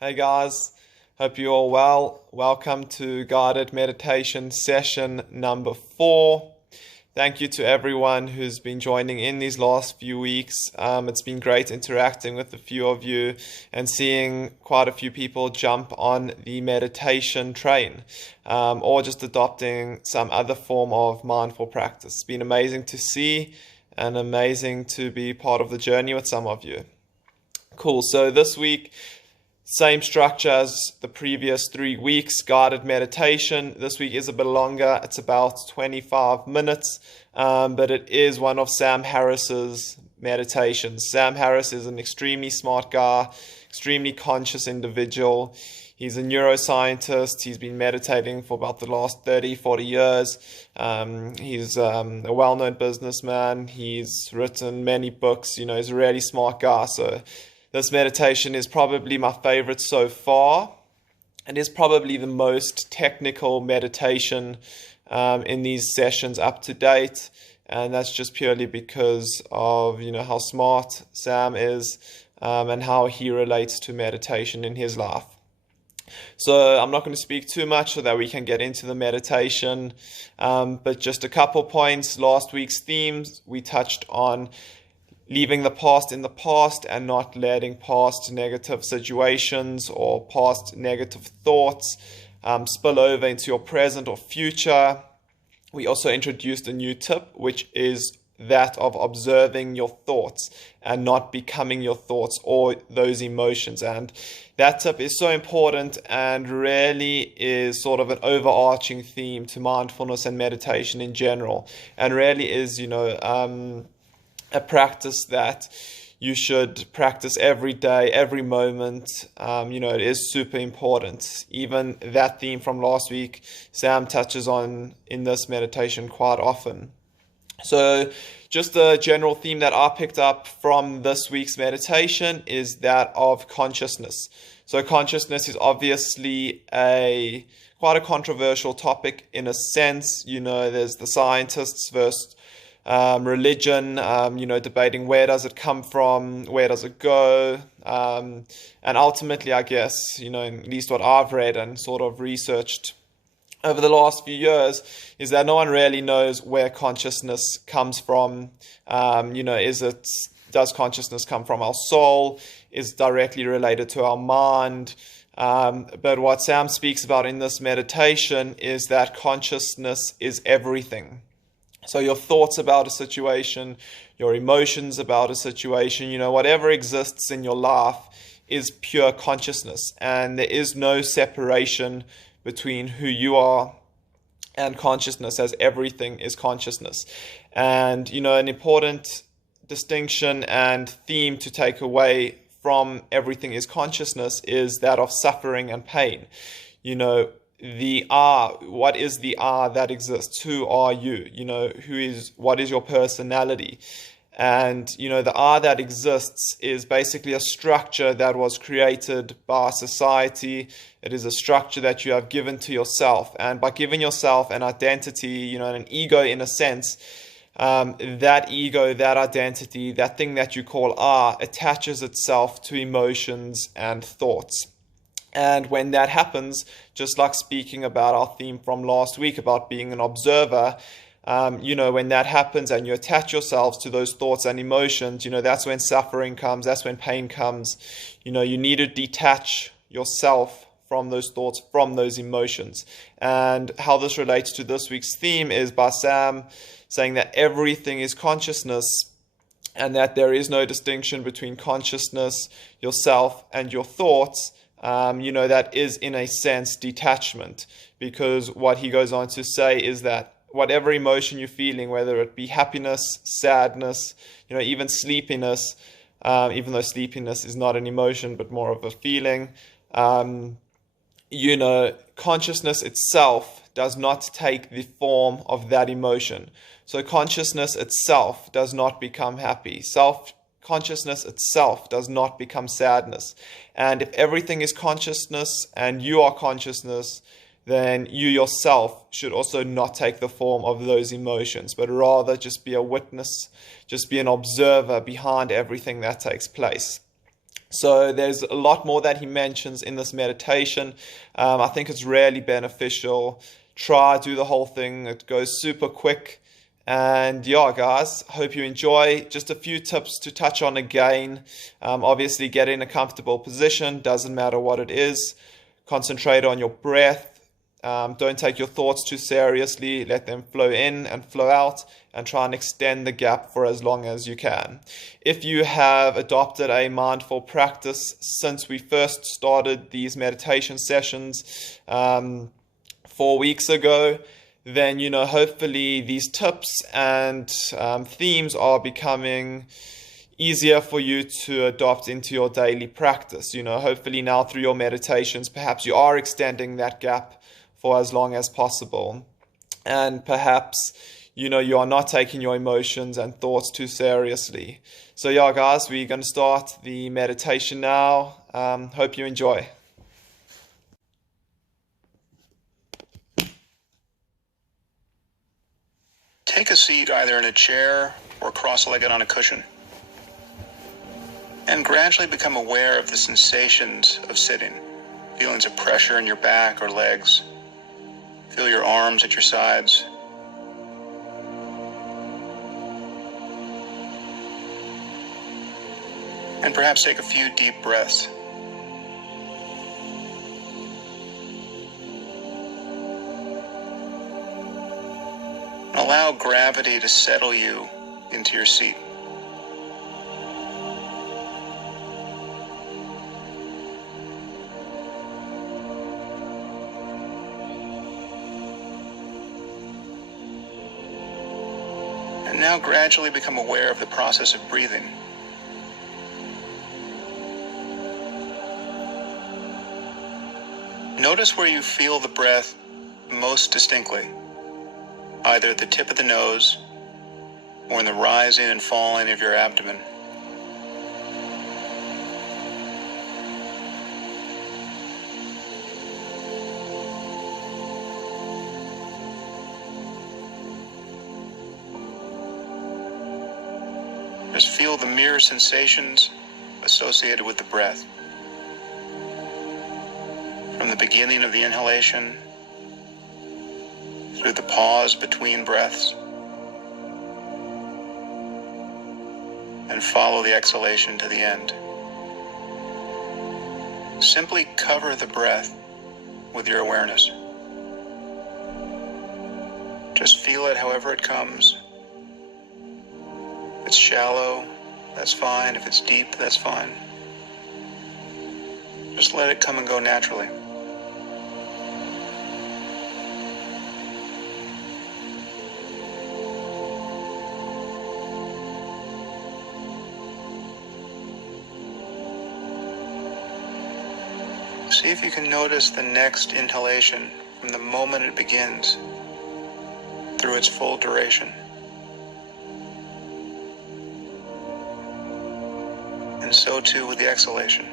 Hey guys, hope you're all well. Welcome to guided meditation session number 4. Thank you to everyone who's been joining in these last few weeks. It's been great interacting with a few of you and seeing quite a few people jump on the meditation train, or just adopting some other form of mindful practice. It's been amazing to see and amazing to be part of the journey with some of you. Cool. So this week, same structure as the previous 3 weeks, guided meditation. This week is a bit longer. It's about 25 minutes, but it is one of Sam Harris's meditations. Sam Harris is an extremely smart guy, extremely conscious individual. He's a neuroscientist. He's been meditating for about the last 30, 40 years. He's a well-known businessman. He's written many books. He's a really smart guy. So this meditation is probably my favorite so far. It is probably the most technical meditation in these sessions up to date. And that's just purely because of, how smart Sam is and how he relates to meditation in his life. So I'm not going to speak too much so that we can get into the meditation, but just a couple points. Last week's themes, we touched on leaving the past in the past and not letting past negative situations or past negative thoughts spill over into your present or future. We also introduced a new tip, which is that of observing your thoughts and not becoming your thoughts or those emotions. And that tip is so important and really is sort of an overarching theme to mindfulness and meditation in general, and really is, a practice that you should practice every day, every moment. It is super important. Even that theme from last week, Sam touches on in this meditation quite often. So just a general theme that I picked up from this week's meditation is that of consciousness. So consciousness is obviously quite a controversial topic in a sense. There's the scientists versus religion, debating where does it come from, where does it go, and ultimately, I guess, at least what I've read and sort of researched over the last few years is that no one really knows where consciousness comes from. Does consciousness come from our soul? Is directly related to our mind? But what Sam speaks about in this meditation is that consciousness is everything. So your thoughts about a situation, your emotions about a situation, whatever exists in your life is pure consciousness. And there is no separation between who you are and consciousness, as everything is consciousness. And, an important distinction and theme to take away from everything is consciousness is that of suffering and pain. What is the I that exists? Who are you? What is your personality? And, the I that exists is basically a structure that was created by society. It is a structure that you have given to yourself. And by giving yourself an identity, an ego in a sense, that ego, that identity, that thing that you call I, attaches itself to emotions and thoughts. And when that happens, just like speaking about our theme from last week about being an observer, when that happens and you attach yourselves to those thoughts and emotions, that's when suffering comes, that's when pain comes. You need to detach yourself from those thoughts, from those emotions. And how this relates to this week's theme is by Sam saying that everything is consciousness and that there is no distinction between consciousness, yourself, and your thoughts. That is in a sense detachment, because what he goes on to say is that whatever emotion you're feeling, whether it be happiness, sadness, even sleepiness, even though sleepiness is not an emotion but more of a feeling, consciousness itself does not take the form of that emotion. So consciousness itself does not become happy. Consciousness itself does not become sadness. And if everything is consciousness and you are consciousness, then you yourself should also not take the form of those emotions, but rather just be a witness, just be an observer behind everything that takes place. So there's a lot more that he mentions in this meditation. I think it's really beneficial. Try, do the whole thing. It goes super quick. And yeah, guys, hope you enjoy. Just a few tips to touch on again. Obviously, get in a comfortable position. Doesn't matter what it is. Concentrate on your breath. Don't take your thoughts too seriously. Let them flow in and flow out, and try and extend the gap for as long as you can. If you have adopted a mindful practice since we first started these meditation sessions 4 weeks ago, then hopefully these tips and themes are becoming easier for you to adopt into your daily practice. Hopefully now through your meditations, perhaps you are extending that gap for as long as possible. And perhaps, you are not taking your emotions and thoughts too seriously. So yeah, guys, we're going to start the meditation now. Hope you enjoy. Take a seat either in a chair or cross-legged on a cushion, and gradually become aware of the sensations of sitting. Feelings of pressure in your back or legs. Feel your arms at your sides. And perhaps take a few deep breaths. And allow gravity to settle you into your seat. And now gradually become aware of the process of breathing. Notice where you feel the breath most distinctly, either at the tip of the nose or in the rising and falling of your abdomen. Just feel the mere sensations associated with the breath. From the beginning of the inhalation, through the pause between breaths, and follow the exhalation to the end. Simply cover the breath with your awareness. Just feel it however it comes. If it's shallow, that's fine. If it's deep, that's fine. Just let it come and go naturally. See if you can notice the next inhalation from the moment it begins through its full duration. And so too with the exhalation.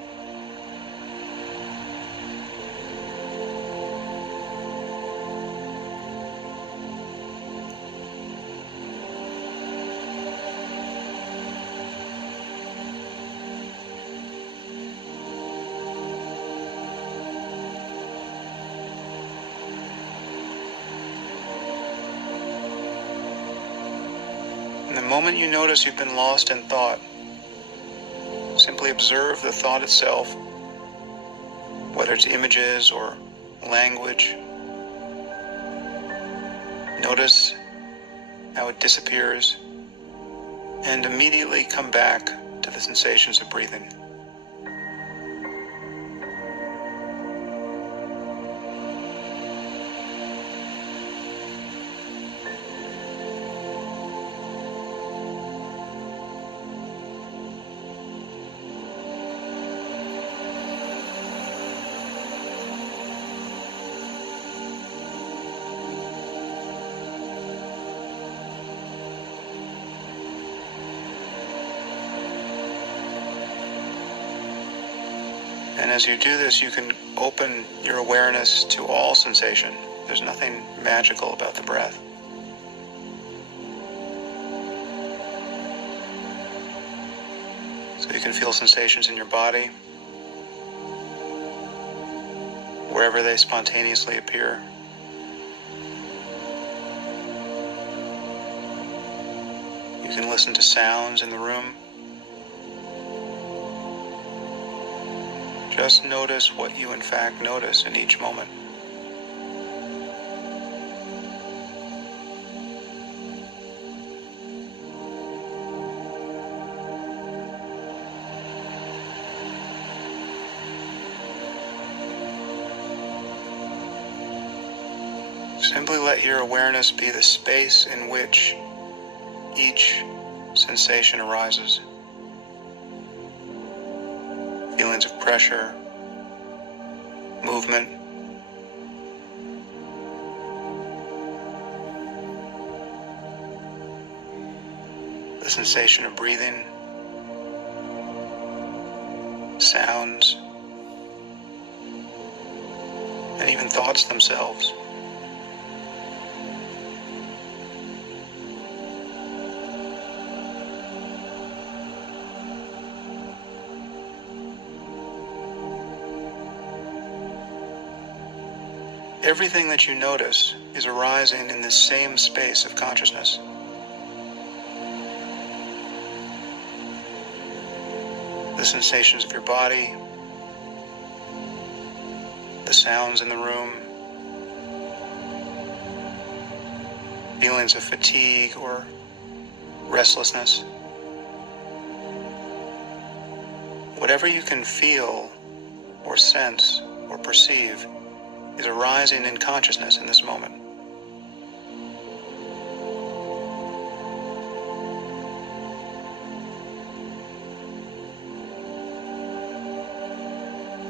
And the moment you notice you've been lost in thought, simply observe the thought itself, whether it's images or language. Notice how it disappears, and immediately come back to the sensations of breathing. And as you do this, you can open your awareness to all sensation. There's nothing magical about the breath. So So you can feel sensations in your body, wherever they spontaneously appear. You can listen to sounds in the room. Just notice what you in fact notice in each moment. Simply let your awareness be the space in which each sensation arises. Feelings of pressure, movement, the sensation of breathing, sounds, and even thoughts themselves. Everything that you notice is arising in this same space of consciousness. The sensations of your body, the sounds in the room, feelings of fatigue or restlessness. Whatever you can feel or sense or perceive is arising in consciousness in this moment.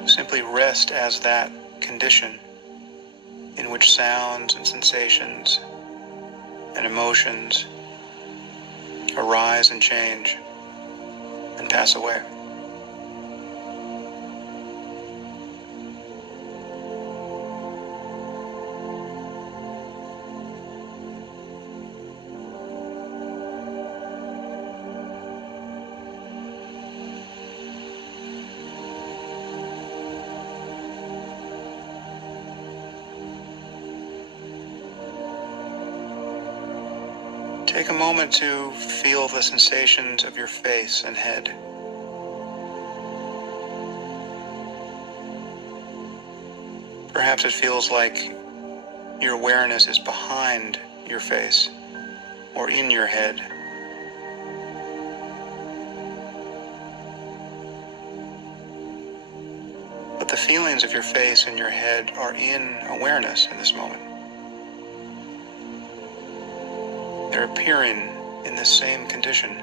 Simply rest as that condition in which sounds and sensations and emotions arise and change and pass away. Take a moment to feel the sensations of your face and head. Perhaps it feels like your awareness is behind your face or in your head. But the feelings of your face and your head are in awareness in this moment. They're appearing in this same condition.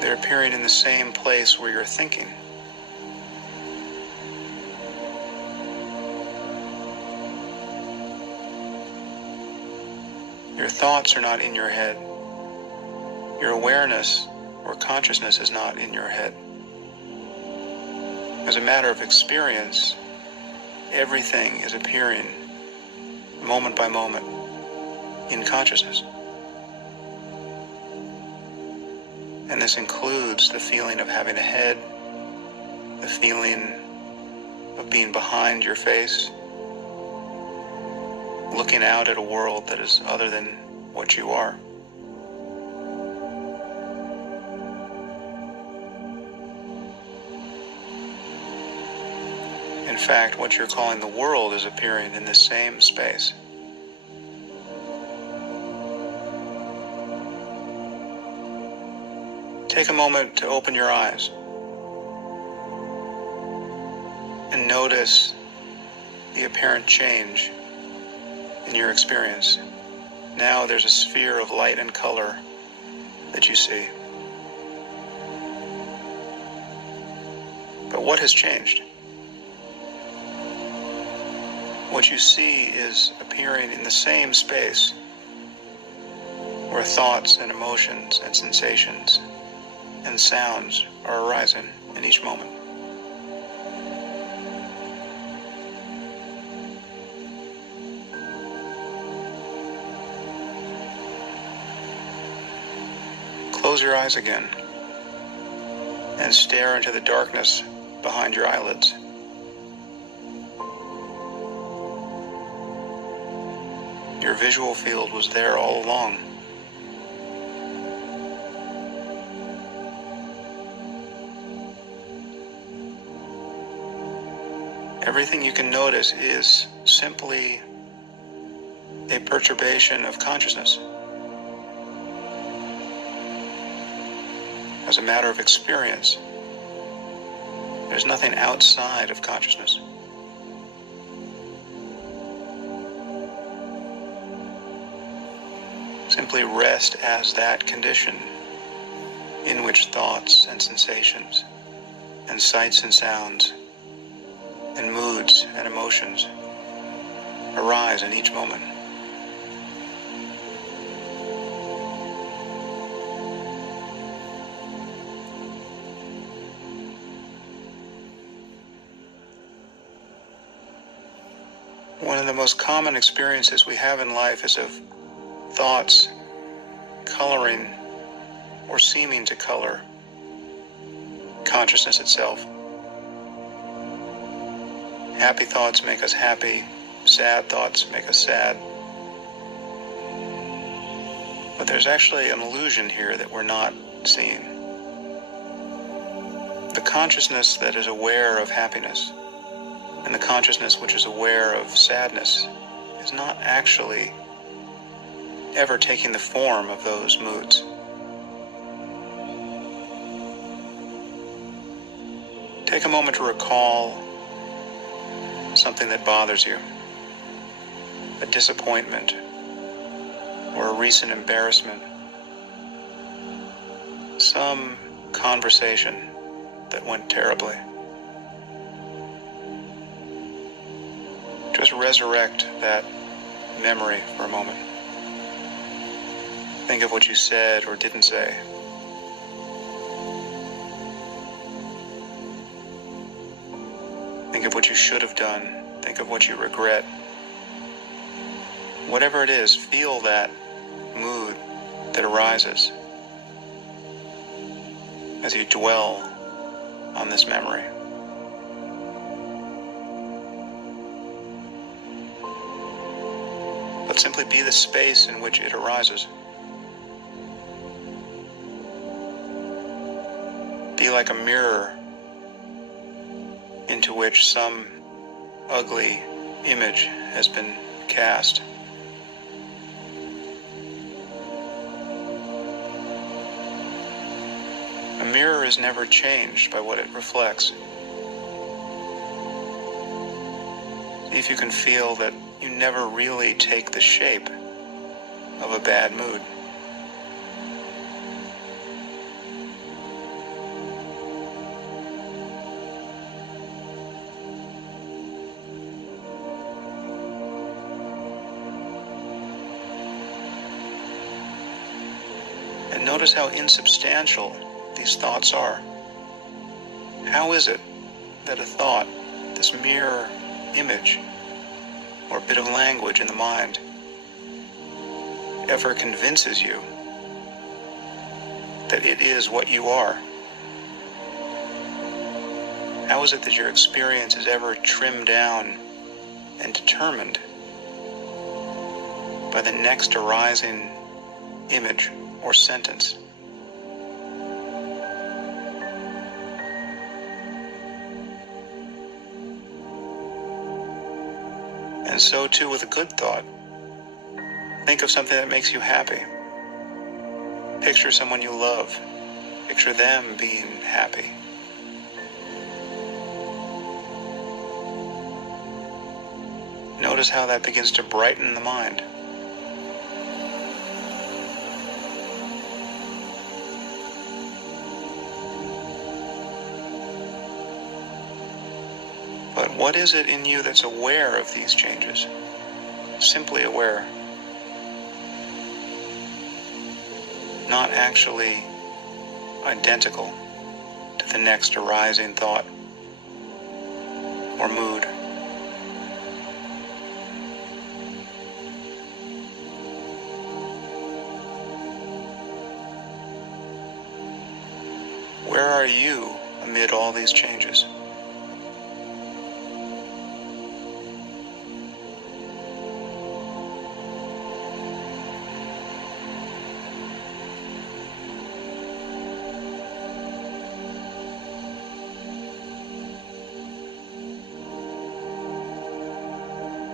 They're appearing in the same place where you're thinking. Your thoughts are not in your head. Your awareness or consciousness is not in your head. As a matter of experience, everything is appearing moment by moment in consciousness. And this includes the feeling of having a head, the feeling of being behind your face, looking out at a world that is other than what you are. In fact, what you're calling the world is appearing in this same space. Take a moment to open your eyes and notice the apparent change in your experience. Now there's a sphere of light and color that you see. But what has changed? What you see is appearing in the same space where thoughts and emotions and sensations and sounds are arising in each moment. close your eyes again and stare into the darkness behind your eyelids. Your visual field was there all along. Everything you can notice is simply a perturbation of consciousness. As a matter of experience, there's nothing outside of consciousness. Simply rest as that condition in which thoughts and sensations and sights and sounds and moods and emotions arise in each moment. One of the most common experiences we have in life is of thoughts coloring or seeming to color consciousness itself. Happy thoughts make us happy, sad thoughts make us sad. But there's actually an illusion here that we're not seeing. The consciousness that is aware of happiness and the consciousness which is aware of sadness is not actually ever taking the form of those moods. Take a moment to recall something that bothers you, a disappointment or a recent embarrassment, some conversation that went terribly. Just resurrect that memory for a moment. Think of what you said or didn't say. Think of what you should have done. Think of what you regret. Whatever it is, feel that mood that arises as you dwell on this memory. But simply be the space in which it arises. Be like a mirror into which some ugly image has been cast. A mirror is never changed by what it reflects. See if you can feel that you never really take the shape of a bad mood. And notice how insubstantial these thoughts are. How is it that a thought, this mere image, or bit of language in the mind, ever convinces you that it is what you are? How is it that your experience is ever trimmed down and determined by the next arising image or sentence? And so too with a good thought. Think of something that makes you happy. Picture someone you love. Picture them being happy. Notice how that begins to brighten the mind. But what is it in you that's aware of these changes? Simply aware. Not actually identical to the next arising thought or mood. Where are you amid all these changes?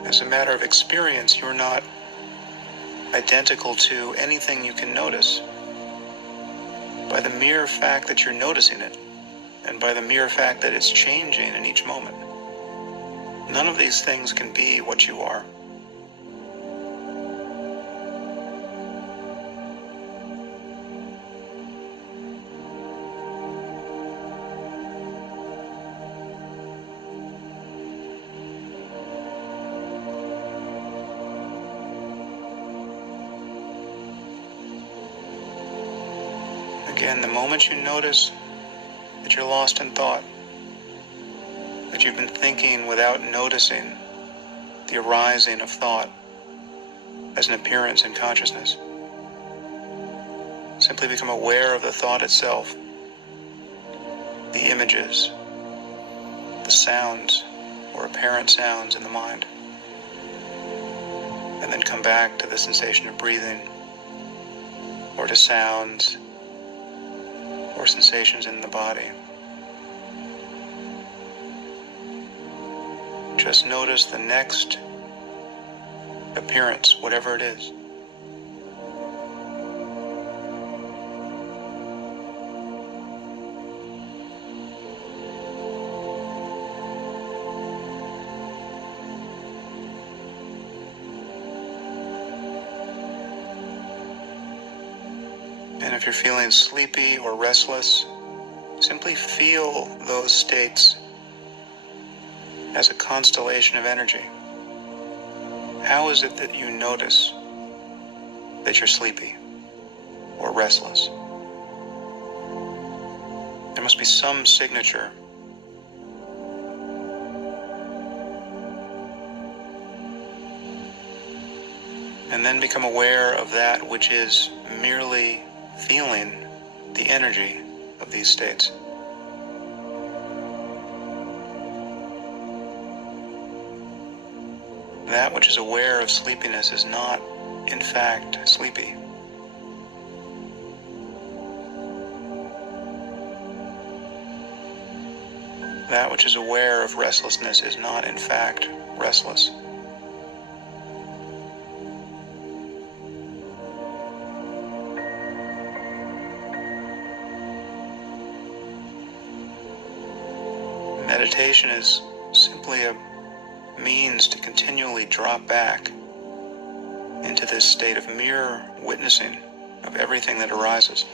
As a matter of experience, you're not identical to anything you can notice. By the mere fact that you're noticing it, and by the mere fact that it's changing in each moment, none of these things can be what you are. Again, the moment you notice that you're lost in thought, that you've been thinking without noticing the arising of thought as an appearance in consciousness, simply become aware of the thought itself, the images, the sounds or apparent sounds in the mind, and then come back to the sensation of breathing, or to sounds or sensations in the body. Just notice the next appearance, whatever it is. And if you're feeling sleepy or restless, simply feel those states as a constellation of energy. How is it that you notice that you're sleepy or restless? There must be some signature. And then become aware of that which is merely feeling the energy of these states. That which is aware of sleepiness is not, in fact, sleepy. That which is aware of restlessness is not, in fact, restless. Meditation is simply a means to continually drop back into this state of mere witnessing of everything that arises.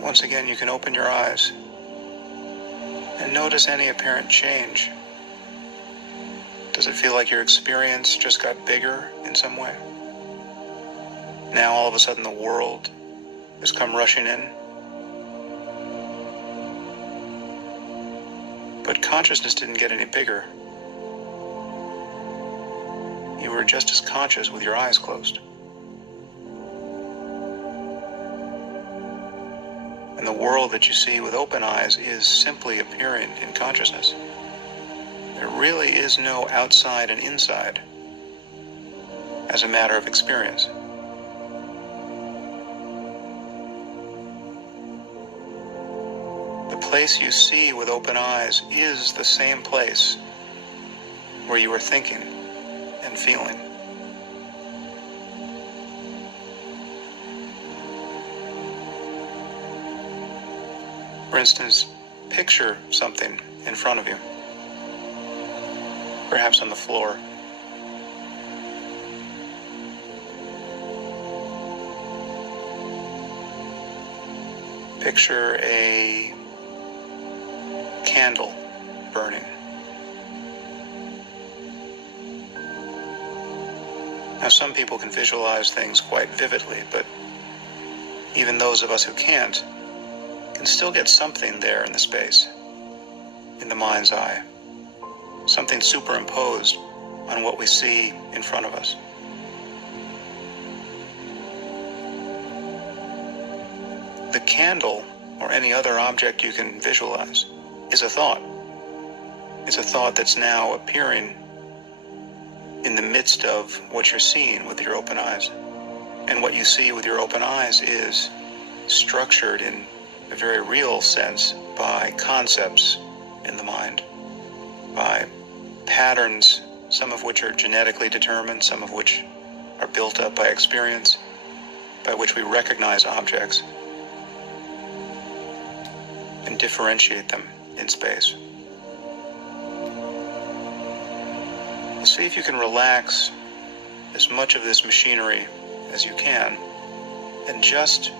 Once again, you can open your eyes and notice any apparent change. Does it feel like your experience just got bigger in some way? Now all of a sudden the world has come rushing in. But consciousness didn't get any bigger. You were just as conscious with your eyes closed. And the world that you see with open eyes is simply appearing in consciousness. There really is no outside and inside as a matter of experience. The place you see with open eyes is the same place where you are thinking and feeling. For instance, picture something in front of you, perhaps on the floor. Picture a candle burning. Now, some people can visualize things quite vividly, but even those of us who can't, can still get something there in the space, in the mind's eye, something superimposed on what we see in front of us. The candle, or any other object you can visualize, is a thought. It's a thought that's now appearing in the midst of what you're seeing with your open eyes. And what you see with your open eyes is structured in a very real sense by concepts in the mind, by patterns, some of which are genetically determined, some of which are built up by experience, by which we recognize objects and differentiate them in space. See if you can relax as much of this machinery as you can and just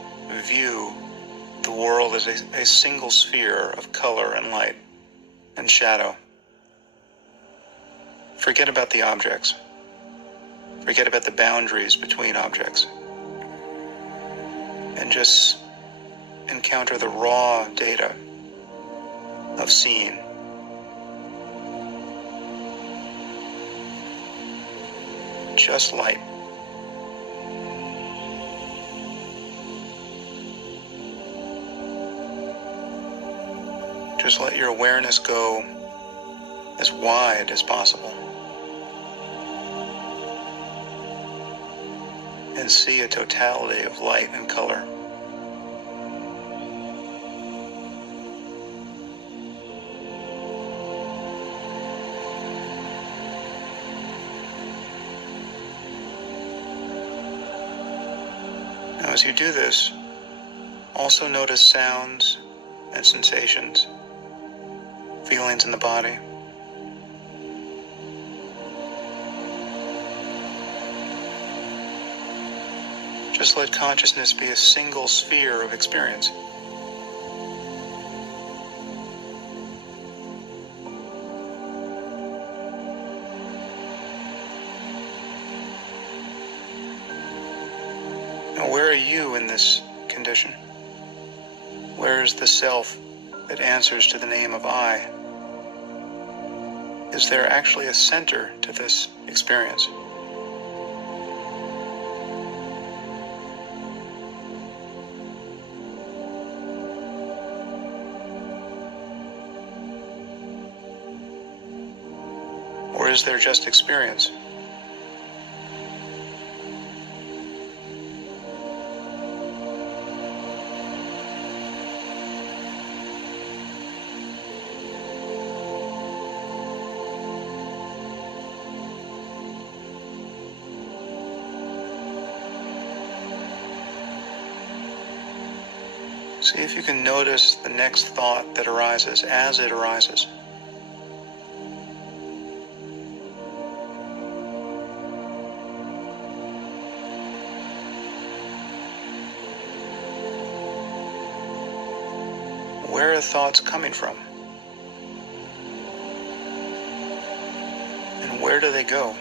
view the world as a single sphere of color and light and shadow. Forget about the objects. Forget about the boundaries between objects. And just encounter the raw data of seeing. Just light. Just let your awareness go as wide as possible. And see a totality of light and color. Now, as you do this, also notice sounds and sensations, feelings in the body. Just let consciousness be a single sphere of experience. Now, where are you in this condition? Where is the self that answers to the name of I? Is there actually a center to this experience? Or is there just experience? See if you can notice the next thought that arises as it arises. Where are thoughts coming from? And where do they go?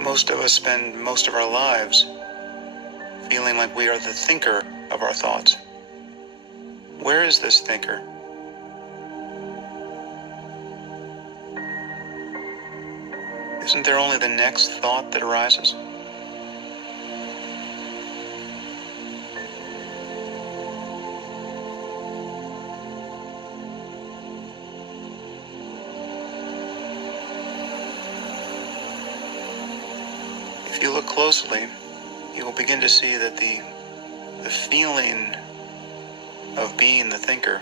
Most of us spend most of our lives feeling like we are the thinker of our thoughts. Where is this thinker? Isn't there only the next thought that arises? If you look closely, you will begin to see that the feeling of being the thinker,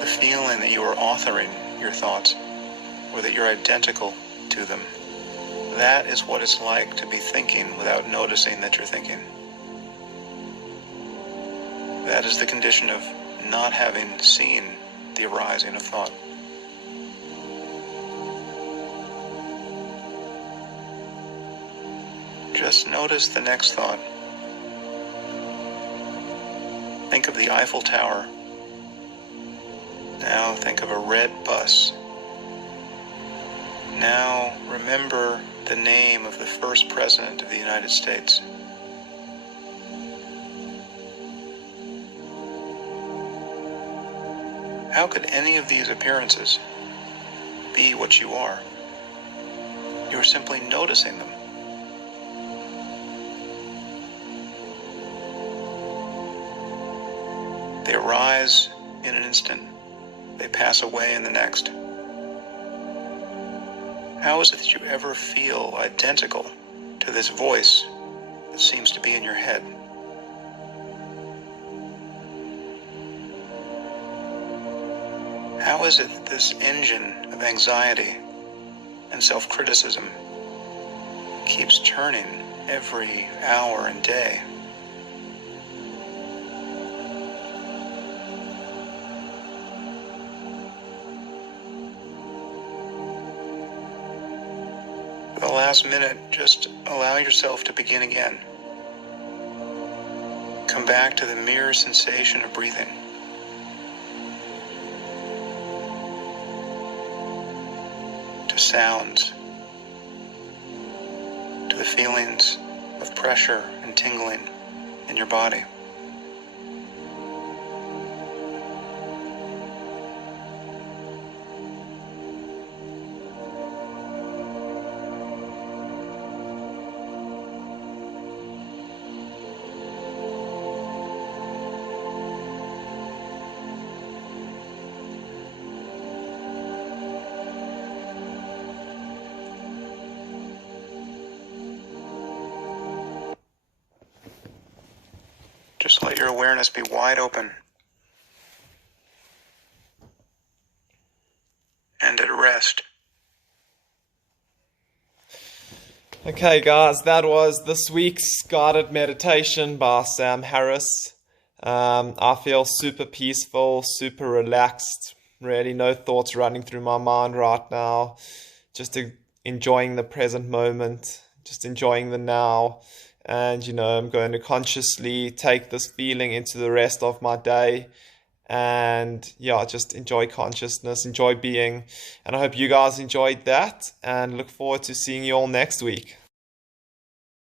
the feeling that you are authoring your thoughts, or that you're identical to them, that is what it's like to be thinking without noticing that you're thinking. That is the condition of not having seen the arising of thought. just notice the next thought. Think of the Eiffel Tower. Now think of a red bus. Now remember the name of the first president of the United States. How could any of these appearances be what you are? You are simply noticing them. They arise in an instant. They pass away in the next. How is it that you ever feel identical to this voice that seems to be in your head? How is it that this engine of anxiety and self-criticism keeps turning every hour and day? For the last minute, just allow yourself to begin again. Come back to the mere sensation of breathing. To sounds, to the feelings of pressure and tingling in your body. Just let your awareness be wide open and at rest. Okay, guys, that was this week's guided meditation by Sam Harris. I feel super peaceful, super relaxed. Really, no thoughts running through my mind right now. Just enjoying the present moment, just enjoying the now. And, I'm going to consciously take this feeling into the rest of my day. And just enjoy consciousness, enjoy being. And I hope you guys enjoyed that and look forward to seeing you all next week.